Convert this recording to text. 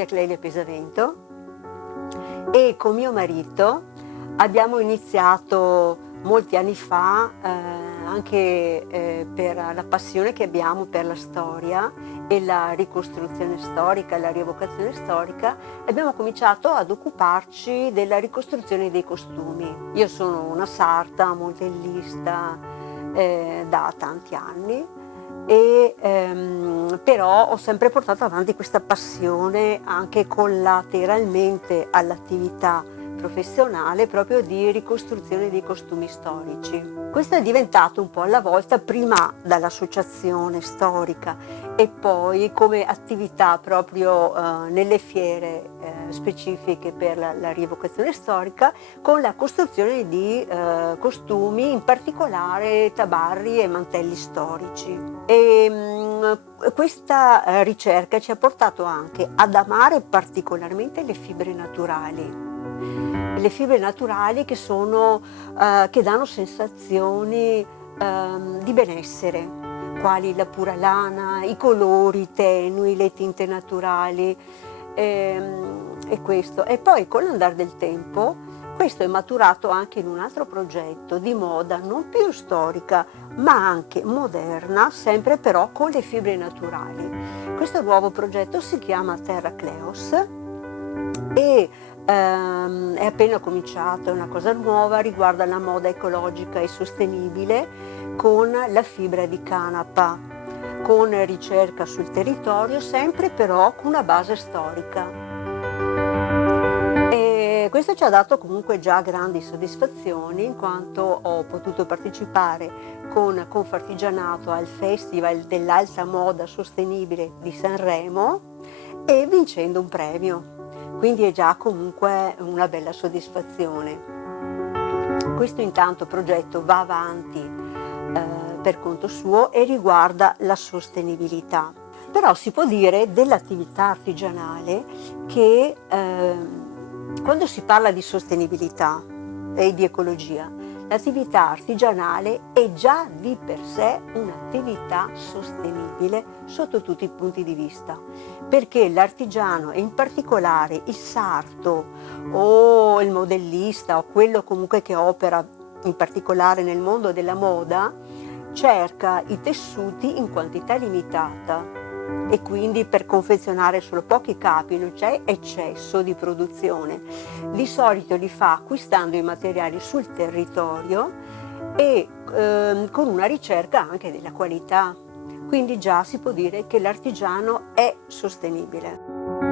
Maria Clelia Pesavento e con mio marito abbiamo iniziato molti anni fa anche per la passione che abbiamo per la storia e la ricostruzione storica, la rievocazione storica, abbiamo cominciato ad occuparci della ricostruzione dei costumi. Io sono una sarta, modellista da tanti anni, però ho sempre portato avanti questa passione anche collateralmente all'attività professionale proprio di ricostruzione dei costumi storici. Questo è diventato un po' alla volta, prima dall'associazione storica e poi come attività proprio nelle fiere specifiche per la rievocazione storica, con la costruzione di costumi, in particolare tabarri e mantelli storici. Questa ricerca ci ha portato anche ad amare particolarmente le fibre naturali. Le fibre naturali che danno sensazioni di benessere, quali la pura lana, i colori tenui, le tinte naturali e questo. E poi con l'andare del tempo questo è maturato anche in un altro progetto di moda non più storica ma anche moderna, sempre però con le fibre naturali. Questo nuovo progetto si chiama Terra Cleos e è appena cominciato, è una cosa nuova, riguarda la moda ecologica e sostenibile con la fibra di canapa, con ricerca sul territorio, sempre però con una base storica. E questo ci ha dato comunque già grandi soddisfazioni, in quanto ho potuto partecipare con Confartigianato al Festival dell'Alta Moda Sostenibile di Sanremo e vincendo un premio. Quindi è già comunque una bella soddisfazione. Questo intanto progetto va avanti per conto suo e riguarda la sostenibilità. Però si può dire dell'attività artigianale che quando si parla di sostenibilità e di ecologia, l'attività artigianale è già di per sé un'attività sostenibile sotto tutti i punti di vista, perché l'artigiano e in particolare il sarto o il modellista o quello comunque che opera in particolare nel mondo della moda cerca i tessuti in quantità limitata e quindi per confezionare solo pochi capi non c'è eccesso di produzione. Di solito li fa acquistando i materiali sul territorio e con una ricerca anche della qualità. Quindi già si può dire che l'artigiano è sostenibile.